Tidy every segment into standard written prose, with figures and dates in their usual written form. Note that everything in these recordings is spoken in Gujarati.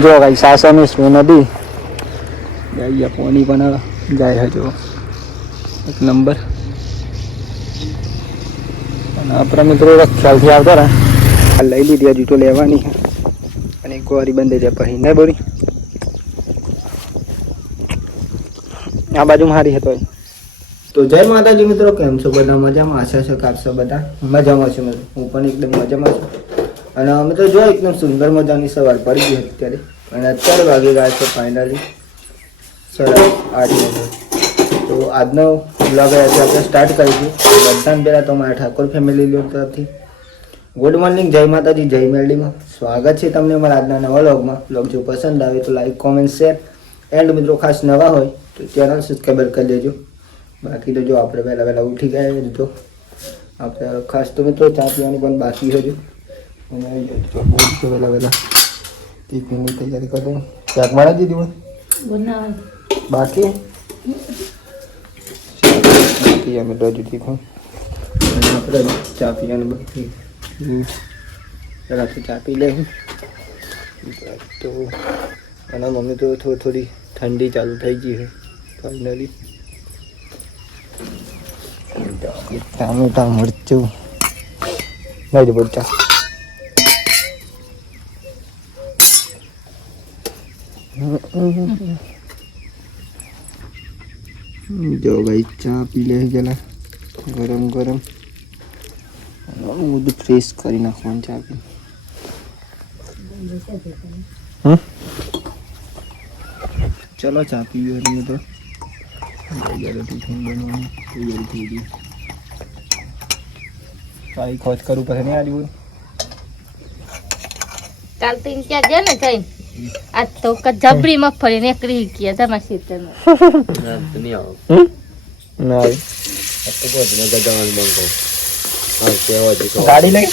જો ભાઈ સાસરની શું નદી જાય પાણી પણ જાય હજુ એક નંબર. અને આપણા મિત્રો ખ્યાલથી આવતા રહે આ લઈ લીધી હજી તો લેવાની છે અને એક ગોરી બંધ જાય પછી નહીં બોરી આ બાજુ મારી હતો. તો જય માતાજી મિત્રો, કેમ છો બધા? મજામાં? આશા છે કે આપ સૌ બધા મજામાં છો. મિત્રો હું પણ એકદમ મજામાં છું. અને મિત્રો જો એકદમ સુંદર મજાની સવાર પડી ગઈ હતી ત્યારે અને અત્યારે વાગી ગયા છે ફાઇનલી 8:30 વાગે. તો આજનો વ્લોગ આપણે સ્ટાર્ટ કરીશું. બધાને પહેલાં તો મારા ઠાકોર ફેમિલી તરફથી ગુડ મોર્નિંગ, જય માતાજી, જય મેરડીમાં સ્વાગત છે તમને મારા આજના નવા વ્લોગમાં. વ્લોગ જો પસંદ આવે તો લાઈક, કોમેન્ટ, શેર એન્ડ મિત્રો ખાસ નવા હોય તો ચેનલ સબસ્ક્રાઈબ કરી દેજો. બાકી તો જો આપણે વહેલા ઉઠી ગયા તો આપણે ખાસ તો મિત્રો ચા પીવાની પણ બાકી હજુ અને વહેલા ટિફિનની તૈયારી કરી દઉં. શાક બનાવી દીધી બાકી અમે તો હજુ ટિફિન અને આપણે ચા પીવાનું બાકી પહેલાં તો ચા પી લઈએ. તો અને મમ્મી તો થોડી ઠંડી ચાલુ થઈ ગઈ છે ફાઇનલી. ટામેટા મરચું નહીં જ બોલતા જો ભાઈ ચા પી લે પેલા ગરમ ગરમ બધું ફ્રેશ કરી નાખવાનું ચા પી. ચલો ચા પીએ એટલે તો ટિફિન બનવાનું તૈયારી થઈ ગઈ. કાંઈ ખોજ કરવું પડે નહીં આજુ કાલ તો ત્યાં છે ને જઈને આજ તો જબરી મગફળી નીકળી ગયા તમારા ખેતરમાં નહીં આવો ના ગાડી લઈ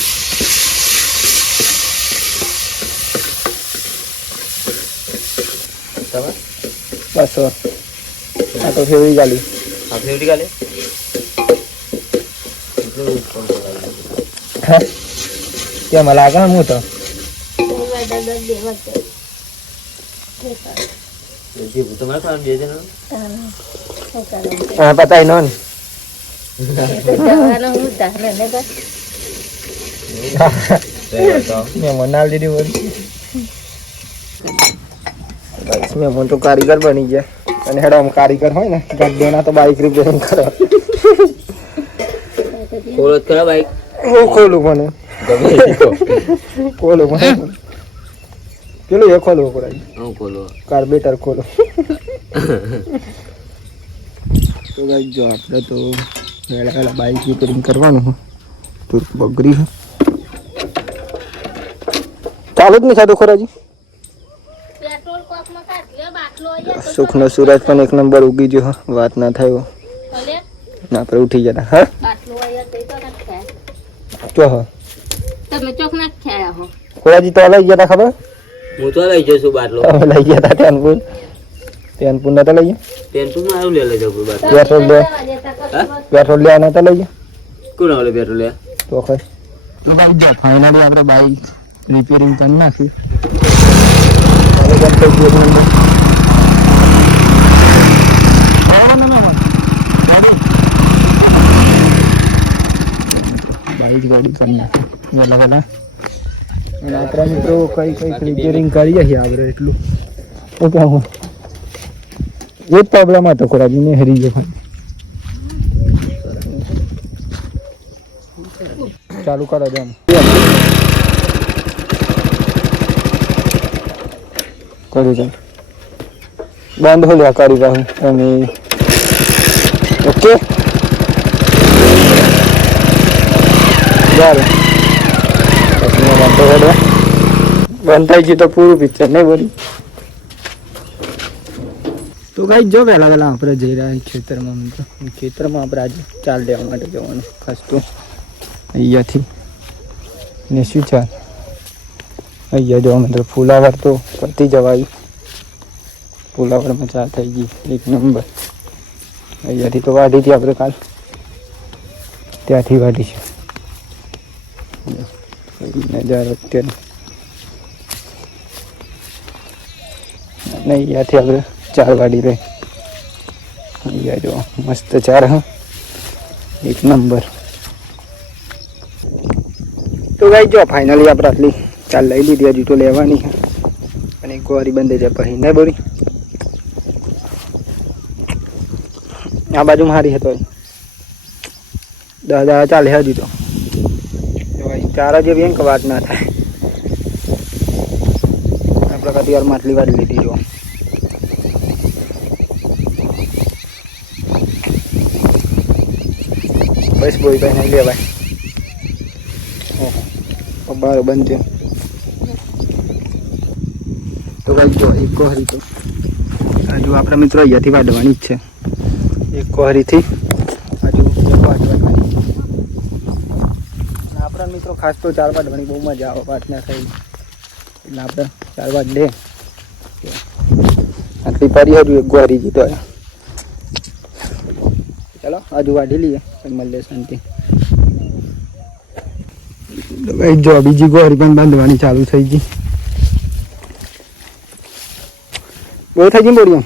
બસ આ તો ફેવરી ગાડી કેમ લાગે હું તો પતા નો ને મનાલ દીધી બોલી મેં તો કારીગર બની ગયા. અને હેડો આમ કારીગર હોય ને ગड्ढेના તો બાઈક રિપેરિંગ કરો. ખોલો ખરા બાઈક હું ખોલું મને ખોલો મને પેલું એ ખોલવું પડે. હું ખોલો કાર્બેટર ખોલો. તો ભાઈ જો આપણે તો વહેલા બાઈક રિપેરિંગ કરવાનું તો બગડી ચાલુ જ નહીં થતું ખોરાજી. સુખનો સૂરજ પણ એક નંબર ઉગી ગયો. વાત ના થાય ના આપણે ઉઠી જતા. હા ચો તમે ચોક ના ખ્યા હો ખોરાજી તો લઈ ગયા ખબર? હું તો લઈ જશું બાટલો. અમે લઈ ગયા હતા ટેનપુર નતા લઈ ગયા. ટેન્શન માં આવું લઈ જવું બાટલો. પેટ્રોલ લેવા નતા લઈ ગયા. કોણ આવલે પેટ્રોલ લે તો કઈ તો ભાઈ જો ફાઇનલી આપણે બાઈક રિપેરિંગ કરી નાખી. બાઈક રેડી કરી નાખી વહેલા અને આપણા મિત્રો કઈ રિપેરિંગ કરીએ છીએ આપણે એટલું ઓકે. હું એ જ પ્રોબ્લેમ હતો ખોરાજી ને હરી ગયો. ચાલુ કરો દે કરી દે બંધ હો લ્યા કરી દઉં અને ઓકે બંધ થઈ ગયું તો પૂરું પિક્ચર નહીં બોલી. તો ગાઈ જો વહેલા આપણે જઈ રહ્યા ખેતરમાં. મિત્રો ખેતરમાં આપણે આજે ચાલ લેવા માટે જવાનું ખાસ તો અહીંયાથી ને શું ચાલ અહીંયા જો મિત્રો ફુલાવર તો પતી જવાય. ફુલાવરમાં ચા થઈ ગઈ એક નંબર. અહીંયાથી તો વાઢી હતી આપણે કાલ ત્યાંથી વાઢી છે નજારો અત્યારે અહીંયાથી આપણે 4 વાડી રહે. અહીંયા જો મસ્ત 4 હા, એક નંબર. તો ગાઈ જો ફાઇનલી આપણે આટલી 4 લઈ લીધી, હજુ તો લેવાની છે. અને એક ગોરી બંધ જાય પછી નહીં બોરી. આ બાજુ મારી હતો 10 ચાલે હજુ તો. 4 જેવી એમ કે વાત ના થાય. આપણે કદી માટલી વાળી લીધી જો. બસ બોઈ ભાઈ નહીં લેવાય. બાર બંધ છે. તો ભાઈ જો એક કોહરી તો હજુ આપણા મિત્રો અહીંયાથી વાઢવાની જ છે. એક કોહરીથી હજુ વાઢવાની. આપણા મિત્રો ખાસ તો 4 વાઢવાની બહુ મજા આવે પાટના થઈ. એટલે આપણે 4 વાઢ લે. આટલી પરી હજુ એક કોહરી જીતો. ચાલો હજુ વાઢી લઈએ મળીએ શાંતિ. જો બીજી ગોરી પણ બાંધવાની ચાલુ થઈ ગઈ. બહુ થઈ ગઈ બોડી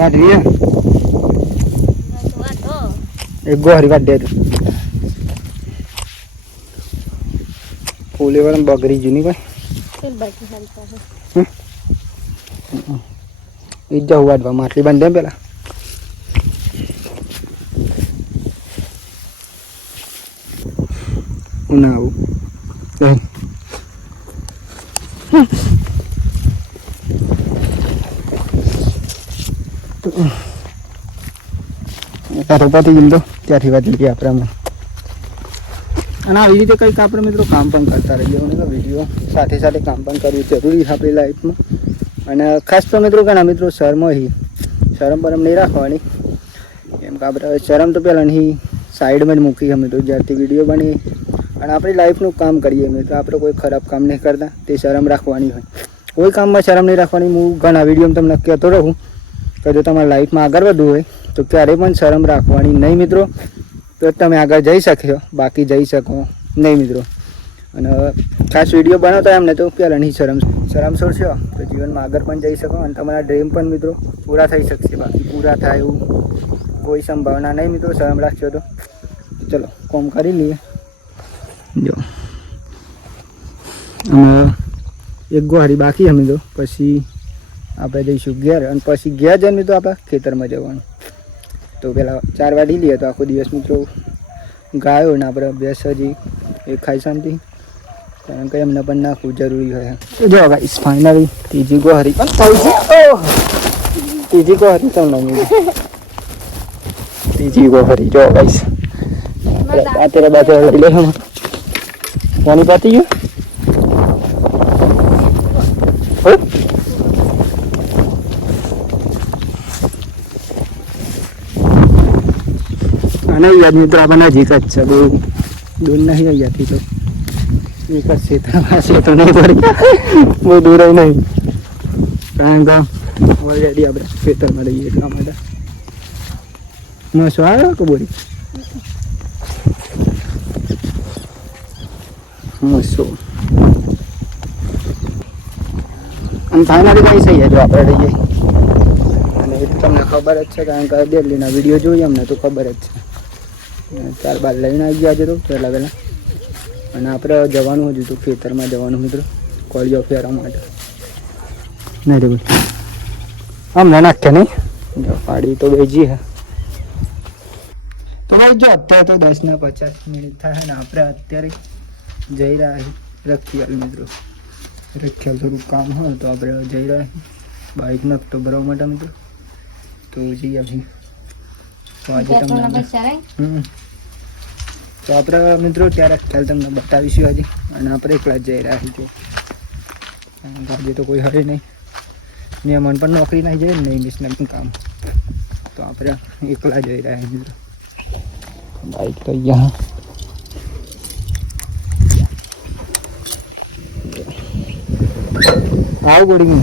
વાઢીએ. એક ગોરી વાઢે તો ફૂલે વાળા બગડી ગયું નહીં ભાઈ. એ જવું વાઢવા માટલી બાંધે પેલા. ઉનાળું તારો પતી ગયું તો ત્યાંથી વાત લઈએ આપણે. અને આવી રીતે કંઈક આપણે મિત્રો કામ પણ કરતા રહીએ. અને વિડીયો સાથે સાથે કામ પણ કરવું જરૂરી છે આપણી લાઈફમાં. અને ખાસ તો મિત્રો ઘણા મિત્રો શરમ બરમ નહીં રાખવાની. એમ કે આપણે શરમ તો પહેલાં નહીં સાઈડમાં જ મૂકી અમે તો જ્યારથી વિડીયો બની અને આપણી લાઈફનું કામ કરીએ અમે તો આપણે કોઈ ખરાબ કામ નહીં કરતા. તે શરમ રાખવાની હોય. કોઈ કામમાં શરમ નહીં રાખવાની. હું ઘણા વિડીયોમાં તમને કહેતો રહું કે જો તમારા લાઈફમાં આગળ વધવું હોય તો ક્યારેય પણ શરમ રાખવાની નહીં મિત્રો. તો તમે આગળ જઈ શક્યો, બાકી જઈ શકો નહીં મિત્રો. અને ખાસ વિડીયો બનાવતા એમને તો પહેલાં નહીં શરમ છોડશો તો જીવનમાં આગળ પણ જઈ શકો અને તમારા ડ્રીમ પણ મિત્રો પૂરા થઈ શકશે. બાકી પૂરા થાય એવું કોઈ સંભાવના નહીં મિત્રો શરમ રાખશો તો. ચલો કોમ કરી લઈએ. જો અને એક ગોહારી બાકી અમે તો પછી આપણે જઈશું ઘેર. અને પછી ઘેર જઈને મિત્રો આપણે ખેતરમાં જવાનું. તો પેલા 4 વાઢી લઈએ તો આખો દિવસ મિત્રો ગાયો ને આપણે ભેંસ હજી એ ખાઈ શાંતિ. કારણ કે એમને પણ નાખવું જરૂરી હોય. જો ગાઈસ ફાઇનલી ત્રીજી ગોહારી પણ ત્રીજી ગોહારી તમને ત્રીજી ગોહારી જો ગાઈસ અત્યારે બાજુ લઈ લે. પાણી પાતી ગયું. અને યાદ મિત્રો આપણને નજીક જ છે. બહુ દૂર નહીં અહીંયાથી તો. એક જ ક્ષેત્રમાં છે તો નહીં પડી. બહુ દૂર નહીં. કારણ કે ઓલરેડી આપણે ખેતરમાં રહીએ એટલા માટે. મસો આવ્યો કે બોરી મસો. અને ફાઇનલી કઈ થઈ જાય જો આપણે રહીએ. અને એ તમને ખબર જ છે કારણ કે દિલ્હીના વિડીયો જોઈએ અમને તો ખબર જ છે. 4 બાર લઈને આવી ગયા છે તો પહેલાં અને આપણે જવાનું હજુ તો ખેતરમાં જવાનું મિત્રો કોળીઓ ફેરવા માટે. નહીં રે હમણાં નાખ્યા નહીં જો પાડી તો બેજી હે. તો ભાઈ જો અત્યારે તો 10 ને 50 મિનિટ થાય ને આપણે અત્યારે જઈ રહ્યા છીએ રખિયાલ મિત્રો. રખિયાલ થોડું કામ હોય તો આપણે જઈ રહ્યા છીએ બાઇક નખતો ભરવા માટે મિત્રો. તો જઈએ પછી તો આજે તમને તો આપણે મિત્રો ત્યારે ખ્યાલ તમને બતાવીશું હજી. અને આપણે એકલા જ જઈ રહ્યા છીએ. આજે તો કોઈ હરે નહીં. મહેમાન પણ નોકરી નહીં જાય નહીં મિસને પણ કામ. તો આપણે એકલા જઈ રહ્યા છીએ મિત્રો. બાઈક તો અહીંયા આવ બોડી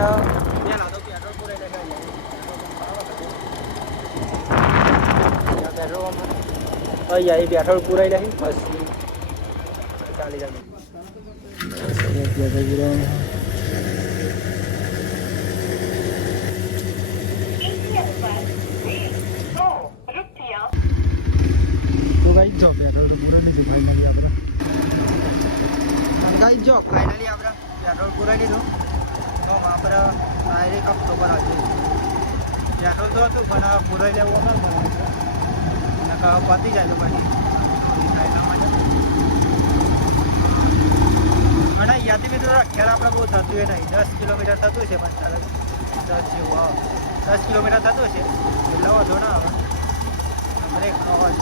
આપણે પેટ્રોલ પૂરાઈ દેખાય પેટ્રોલ પૂરાઈ જાય પછી ચાલી જાય તો ગાઈ જો પેટ્રોલ તો પૂરા નથી ફાઇનલી આપણે ગાઈ જો ફાઇનલી આપણે પેટ્રોલ પૂરાઈ દીધું તો આપણે ડાયરેક્ટ ઓક્ટોબર આવી પેટ્રોલ તો હતું પણ પૂરાઈ લેવું અમે પતી જાય તો પછી અને અહીંયાથી મિત્રો ખેર આપણે બહુ થતું એ નહીં 10 કિલોમીટર થતું છે પણ 10 જેવું 10 કિલોમીટર થતું છે એટલે વધુ ના આવે બ્રેકનો અવાજ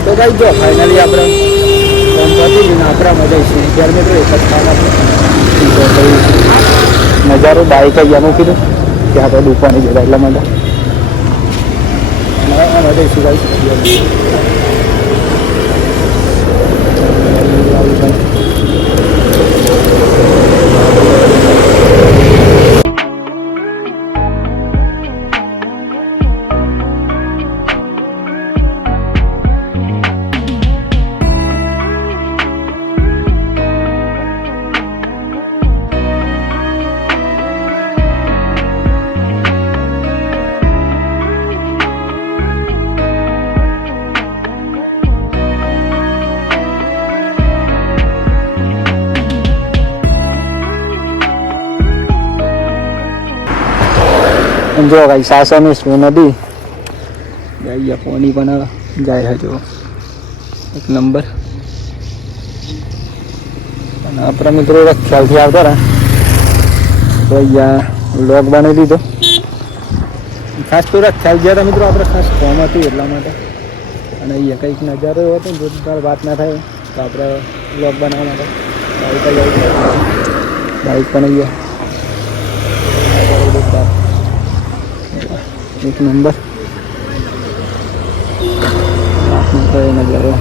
તો ગાઈ જો ફાઇનલી આપણે ફોન પતી ગયું આપણા મજા છે ત્યારે મિત્રો એક જ ખાવા નજારો બાઈક અહીંયા મૂકી દઉં ત્યાં તો દુકાને જતા એટલા માટે મજા શું ગાઈ જો ભાઈ સાસાની શું નદી જાય પાણી પણ જાય છે જો એક નંબર અને આપણા મિત્રો ખ્યાલથી આવતા રહ્યા તો અહીંયા લોક બનાવી દીધો ખાસ તો ખ્યાલ ગયા હતા મિત્રો આપણે ખાસ કોમ હતી એટલા માટે અને અહીંયા કંઈક નજારો એવો હતો ને જો તાર વાત ના થાય તો આપણે લોક બનાવવા માટે બાઈક પણ અહીંયા એક નંબર તો એ નજારો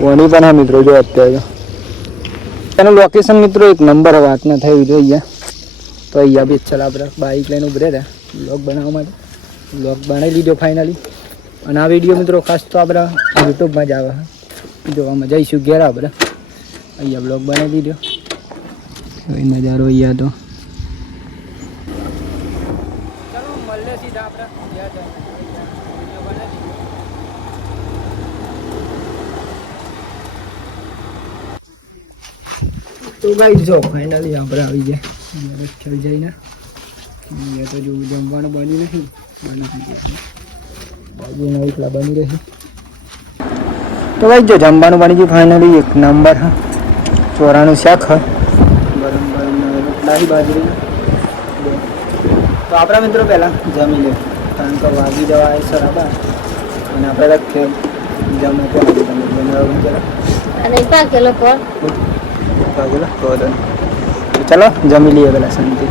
વણી પણ હા મિત્રો જો અત્યારે એનું લોકેશન મિત્રો એક નંબર વાત ના થયું જો અહીંયા તો અહીંયા બી ચાલ આપણે બાઇક લઈને ઉભરે રહ્યા બ્લોગ બનાવવા માટે બ્લોગ બનાવી લીધો ફાઇનલી અને આ વિડીયો મિત્રો ખાસ તો આપણે યુટ્યુબમાં જ આવે જોવામાં જઈશું ઘેર આપણે અહીંયા બ્લોગ બનાવી દીધો એ નજારો અહીંયા તો તો ગાઈસ જો ફાઇનલી આપણે આવી ગયા ખેલ જઈને અહીંયા તો જો જમવાનું બની નથી બાજુના એકલા બની રહી તો ગાઈસ જો જમવાનું બની ગયું ફાઇનલી એક નંબર હા ચોરાનું શાક હા ગરમ ગરમ રોટલાની બાજરીના તો આપણા મિત્રો પહેલાં જમી લે કારણ કે વાગી જવા એ સરાબા અને આપણે રખે જમો તો તમે જમવાનું જરા અને પાકેલો કોણ વાગેલો ચલો જમી લઈએ પેલા શાંતિ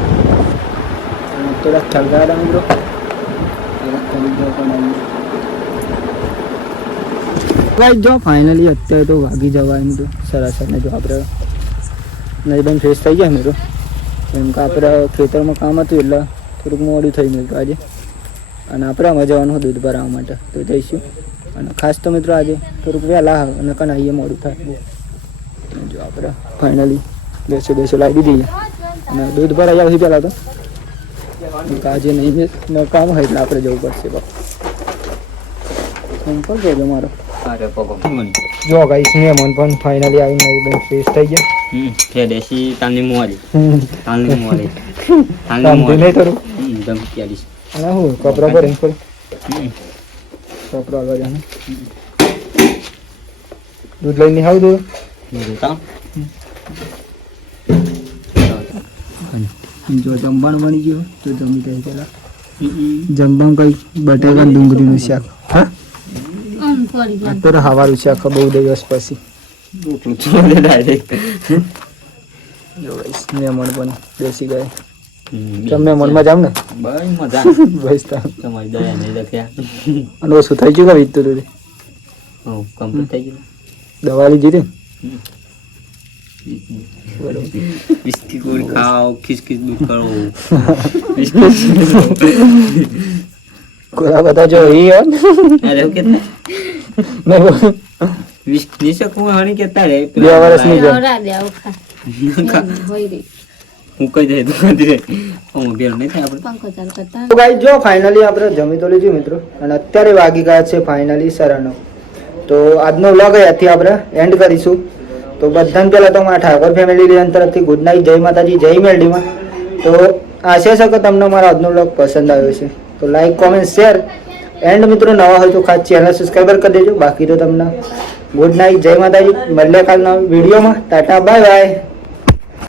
થોડા ઠલકા મિત્રો ગાઈસ જો ફાઇનલી અત્યારે તો વાગી જવાય તો સરસ ને જો આપણે નહીં બંધ ફ્રેશ થઈ ગયા મિત્રો કેમ કે આપણે ખેતરમાં કામ હતું એટલે થોડુંક મોડું થઈ ગયું આજે અને આપણે આમાં જવાનું દૂધ ભરાવવા માટે તો જઈશું અને ખાસ તો મિત્રો આજે થોડુંક વહેલા આવે અને કનાઈએ મોડું થાય જો આપણે ફાઇનલી બેસો લાવી દીધી અને દૂધ ભરાઈ આવશે પહેલાં તો આજે નહીં કામ હોય એટલે આપણે જવું પડશે સિમ્પલ કહેજો મારો જો ગાઈસ મહેમાન પણ ફાઇનલી આવીને એકદમ ફ્રેશ થઈ ગયા દેશી તાલની મોરી નહીં થોડું અને હું કપડા પર કપડા આગળ જાને દૂધ લઈને આવ દો જો જમવાનું બની ગયું તો જમી કઈ પેલા જમવાનું કઈ બટાકા ડુંગળીનું શાક હા અત્યારે હવારું શાક બહુ દિવસ પછી મહેમાન પણ બેસી ગયા તમે મનમાં જામ ને બસ તમારી દયા નહીં લખ્યા અને ઓછું થઈ ગયું કે વીતતું હતું કમ્પ્લીટ થઈ ગયું દવા લીધી હતી બિસ્કિટ ખાઓ ખિસખિસ દૂધ કરો કોલા બધા જો એ અરે કેટલા હણી કેટલા રે 2 વર્ષની છે હું કઈ જાય તો કદી રે હું બેર નહીં થાય આપણે તો ગાઈસ જો ફાઇનલી આપણે જમી તો લીધું મિત્રો અને અત્યારે વાગી ગયા છે ફાઇનલી 9:30 તો આજનો વ્લોગ અહીંયાથી આપણે એન્ડ કરીશું તો બધાને પહેલાં તો મારા ઠાકોર ફેમિલી તરફથી ગુડ નાઇટ જય માતાજી જય મેલડીમાં તો આશા છે કે તમને મારો આજનો વ્લોગ પસંદ આવ્યો છે તો લાઈક કોમેન્ટ શેર એન્ડ મિત્રો નવા હોય તો ખાસ ચેનલ સબસ્ક્રાઈબર કરી દેજો બાકી તો તમને ગુડ નાઇટ જય માતાજી મળીએ કાલના વિડીયોમાં ટાટા બાય બાય